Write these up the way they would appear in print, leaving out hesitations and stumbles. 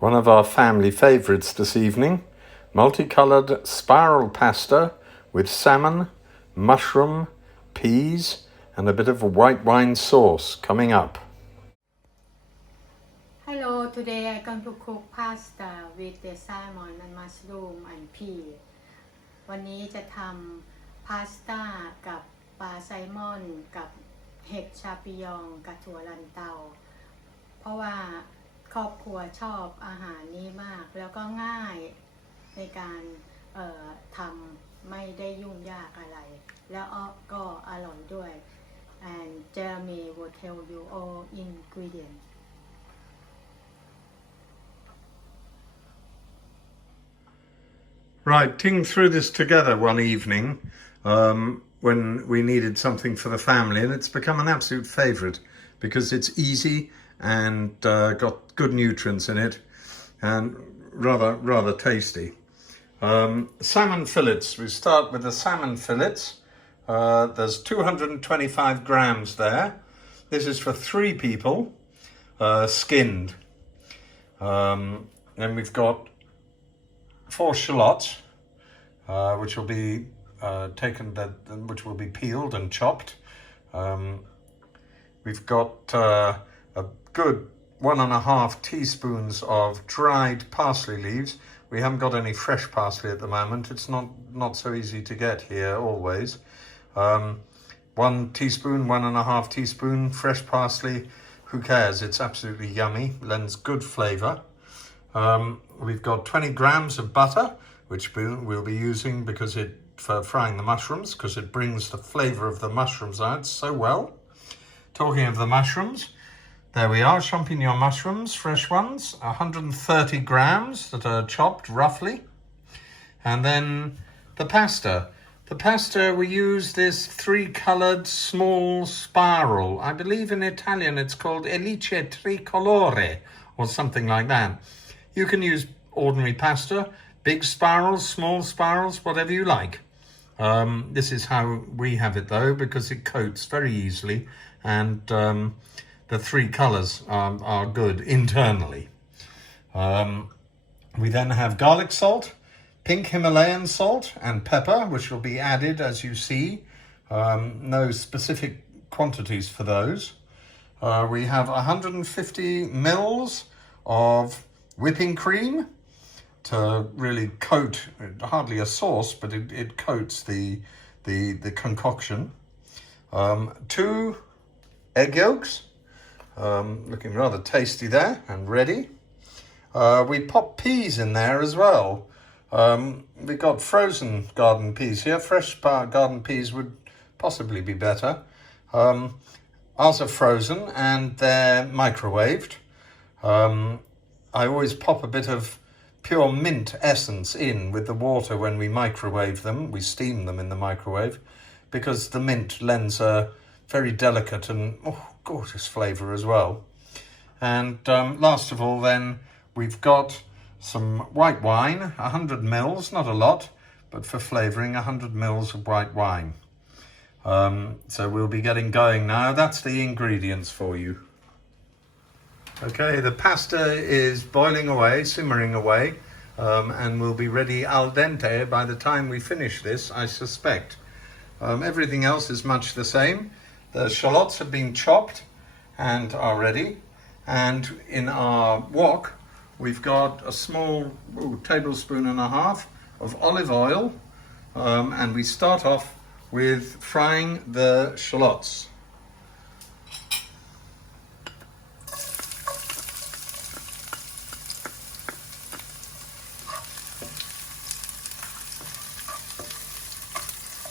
One of our family favourites this evening, multicoloured spiral pasta with salmon, mushroom, peas, and a bit of a white wine sauce coming up. Hello, today I'm going to cook pasta with the salmon and mushroom and peas. วันนี้จะทำพาสต้ากับปลาไซมอนกับเห็ดชาปิยองกับถั่วลันเตาเพราะว่าครอบครัวชอบอาหารนี้มากแล้วก็ง่ายในการทำไม่ได้ยุ่งยากอะไรแล้วก็อร่อยด้วย and Jeremy will tell you all ingredients. Right, ting through this together one evening when we needed something for the family, and it's become an absolute favourite because it's easy and got good nutrients in it and rather tasty. Salmon fillets. We start with the salmon fillets. There's 225 grams there. This is for 3 people, skinned. Then we've got 4 shallots, which will be which will be peeled and chopped. We've got a good 1.5 teaspoons of dried parsley leaves. We haven't got any fresh parsley at the moment. It's not so easy to get here always. 1 teaspoon, 1.5 teaspoon fresh parsley. Who cares? It's absolutely yummy. Lends good flavour. We've got 20 grams of butter, which we'll be using for frying the mushrooms, because it brings the flavour of the mushrooms out so well. Talking of the mushrooms, there we are, champignon mushrooms, fresh ones, 130 grams that are chopped roughly. And then the pasta. The pasta, we use this 3-coloured small spiral. I believe in Italian it's called elice tricolore or something like that. You can use ordinary pasta, big spirals, small spirals, whatever you like. This is how we have it though, because it coats very easily, and the 3 colours are good internally. We then have garlic salt, pink Himalayan salt and pepper, which will be added as you see. No specific quantities for those. We have 150 mils of whipping cream to really coat, hardly a sauce, but it coats the concoction. 2 egg yolks, looking rather tasty there and ready. We pop peas in there as well. We've got frozen garden peas here. Fresh garden peas would possibly be better. Ours are frozen and they're microwaved. I always pop a bit of pure mint essence in with the water when we microwave them. We steam them in the microwave because the mint lends a very delicate and gorgeous flavour as well. And last of all then, we've got some white wine, 100 mils, not a lot, but for flavouring, 100 mils of white wine. So we'll be getting going now. That's the ingredients for you. Okay, the pasta is boiling away, simmering away, and will be ready al dente by the time we finish this, I suspect. Everything else is much the same. The shallots have been chopped and are ready. And in our wok, we've got a small tablespoon and a half of olive oil, and we start off with frying the shallots.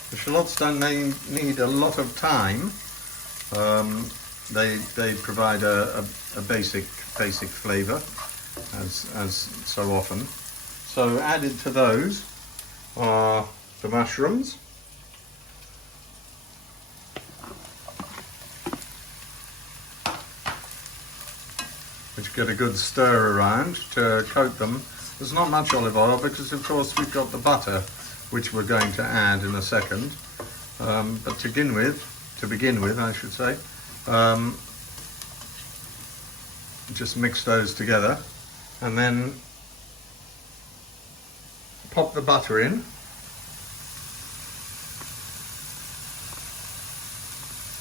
The shallots don't need a lot of time. They provide a basic flavour, as so often. So added to those are the mushrooms. Which get a good stir around to coat them. There's not much olive oil because of course we've got the butter, which we're going to add in a second. But to begin with, I should say, just mix those together. and then pop the butter in.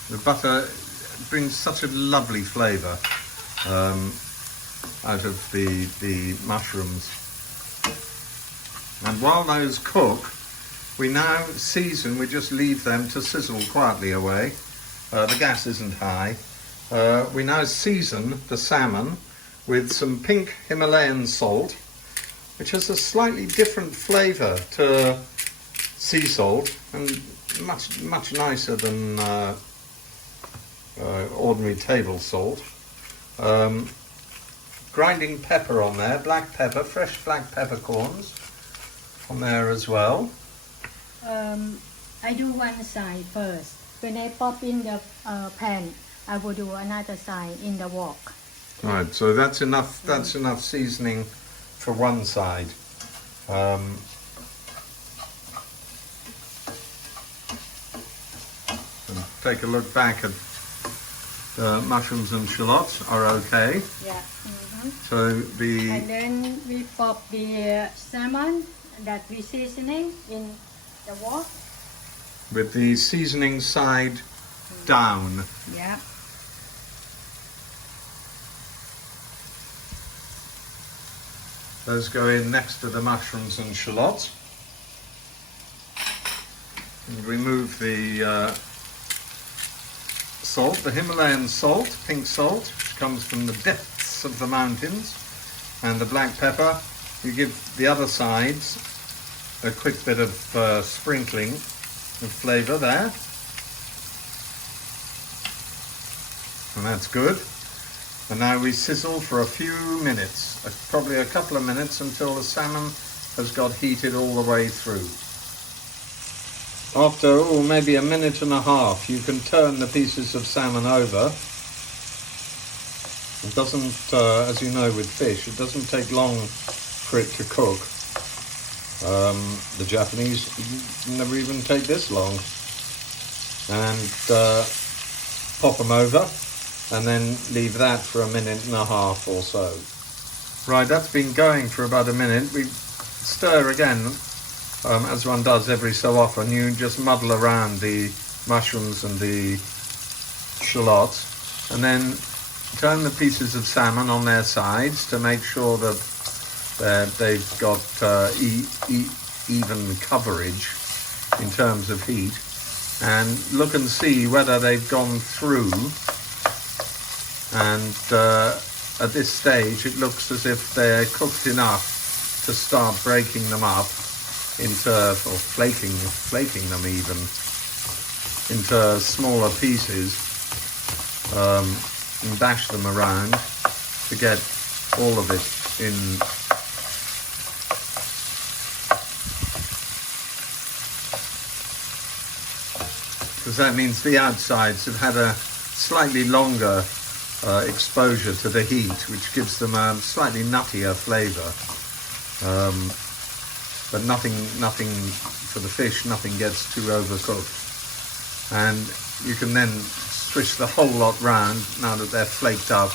The butter brings such a lovely flavour out of the mushrooms. And while those cook, we now season, we just leave them to sizzle quietly away. The gas isn't high. We now season the salmon with some pink Himalayan salt, which has a slightly different flavour to sea salt and much nicer than ordinary table salt. Grinding pepper on there, black pepper, fresh black peppercorns on there as well. I do one side first. When I pop in the pan, I will do another side in the wok. Right, so that's enough. That's enough seasoning for one side. And take a look back at the mushrooms and shallots are okay. Yeah. So And then we pop the salmon that we seasoning in the wok. with the seasoning side down. Yeah. Those go in next to the mushrooms and shallots. And remove the salt, the Himalayan salt, pink salt, which comes from the depths of the mountains, and the black pepper. You give the other sides a quick bit of sprinkling of flavour there. And that's good. And now we sizzle for a few minutes, probably a couple of minutes, until the salmon has got heated all the way through. After maybe a minute and a half, you can turn the pieces of salmon over. It doesn't, as you know with fish, it doesn't take long for it to cook. The Japanese never even take this long. And pop them over, and then leave that for a minute and a half or so. Right, that's been going for about a minute. We stir again, as one does every so often. You just muddle around the mushrooms and the shallots, and then turn the pieces of salmon on their sides to make sure that they've got even coverage in terms of heat, and look and see whether they've gone through. And at this stage, it looks as if they're cooked enough to start breaking them up into, or flaking them even into smaller pieces, and bash them around to get all of it in. Because that means the outsides have had a slightly longer exposure to the heat, which gives them a slightly nuttier flavour. But nothing for the fish, nothing gets too overcooked. And you can then swish the whole lot round now that they're flaked up.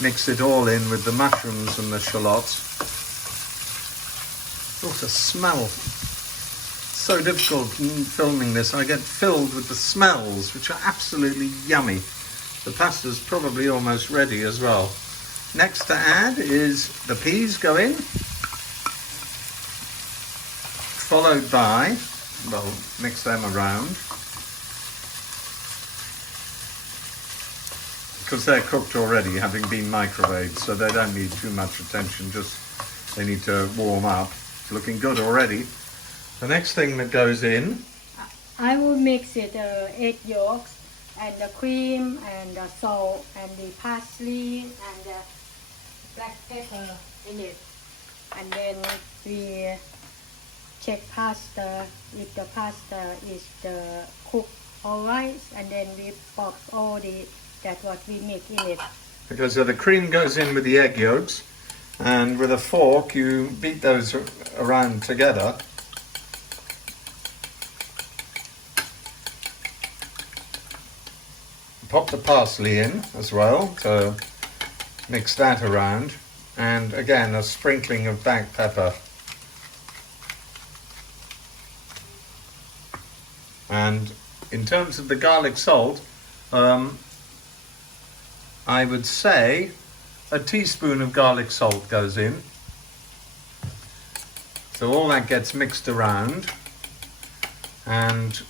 Mix it all in with the mushrooms and the shallots. Oh, the smell. So difficult filming this. I get filled with the smells, which are absolutely yummy. The pasta's probably almost ready as well. Next to add is the peas go in, followed by, well, mix them around, because they're cooked already, having been microwaved, so they don't need too much attention, just they need to warm up. It's looking good already. The next thing that goes in, I will mix it egg yolks and the cream and the salt and the parsley and the black pepper in it, and then we check pasta if the pasta is cooked all right, and then we pop all that what we make in it. Okay, so the cream goes in with the egg yolks, and with a fork you beat those around together. Pop the parsley in as well, so mix that around. and again a sprinkling of black pepper. And in terms of the garlic salt, I would say a teaspoon of garlic salt goes in. So all that gets mixed around, and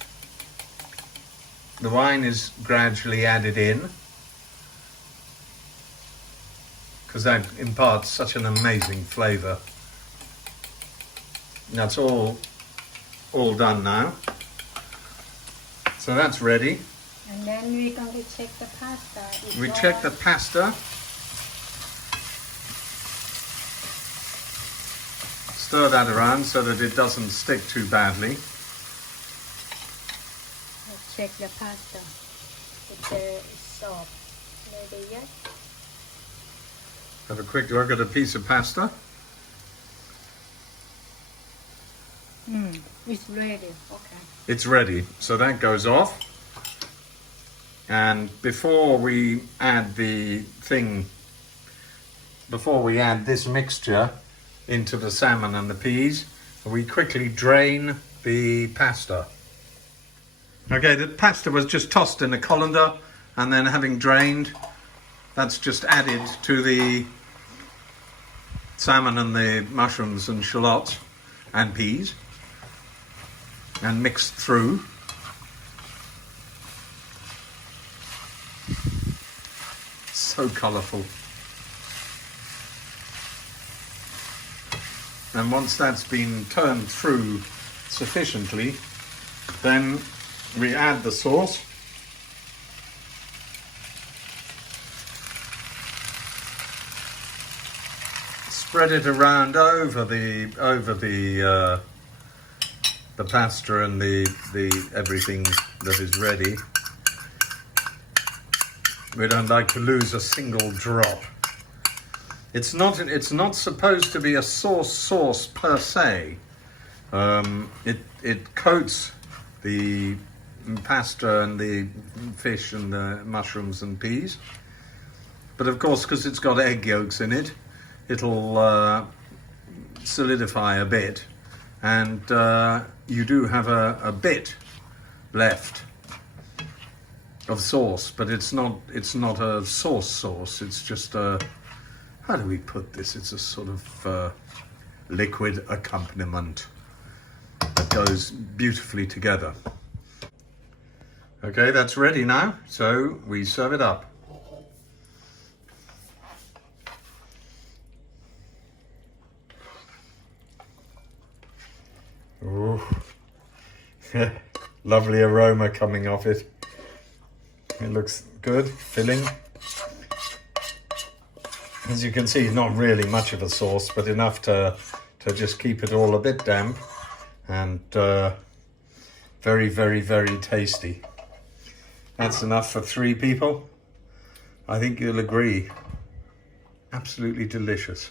the wine is gradually added in, because that imparts such an amazing flavour. That's all done now. So that's ready. And then we're going to check the pasta. We check the pasta. Stir that around so that it doesn't stick too badly. Let's check the pasta. It's soft. Ready yet? Have a quick look at a piece of pasta. It's ready. Okay. It's ready, so that goes off. And before we add this mixture into the salmon and the peas, we quickly drain the pasta. Okay, the pasta was just tossed in a colander, and then having drained, that's just added to the salmon and the mushrooms and shallots and peas, and mixed through. So colourful. And once that's been turned through sufficiently, then we add the sauce. Spread it around over the pasta and the everything that is ready. We don't like to lose a single drop. It's not supposed to be a sauce per se. It coats the pasta and the fish and the mushrooms and peas. But of course, because it's got egg yolks in it, it'll solidify a bit, and you do have a bit left of sauce, but it's not a sauce. It's just a, how do we put this? It's a sort of liquid accompaniment that goes beautifully together. Okay, that's ready now, so we serve it up. Ooh. Lovely aroma coming off it. It looks good, filling. As you can see, not really much of a sauce, but enough to just keep it all a bit damp, and very, very, very tasty. That's enough for 3 people. I think you'll agree. Absolutely delicious.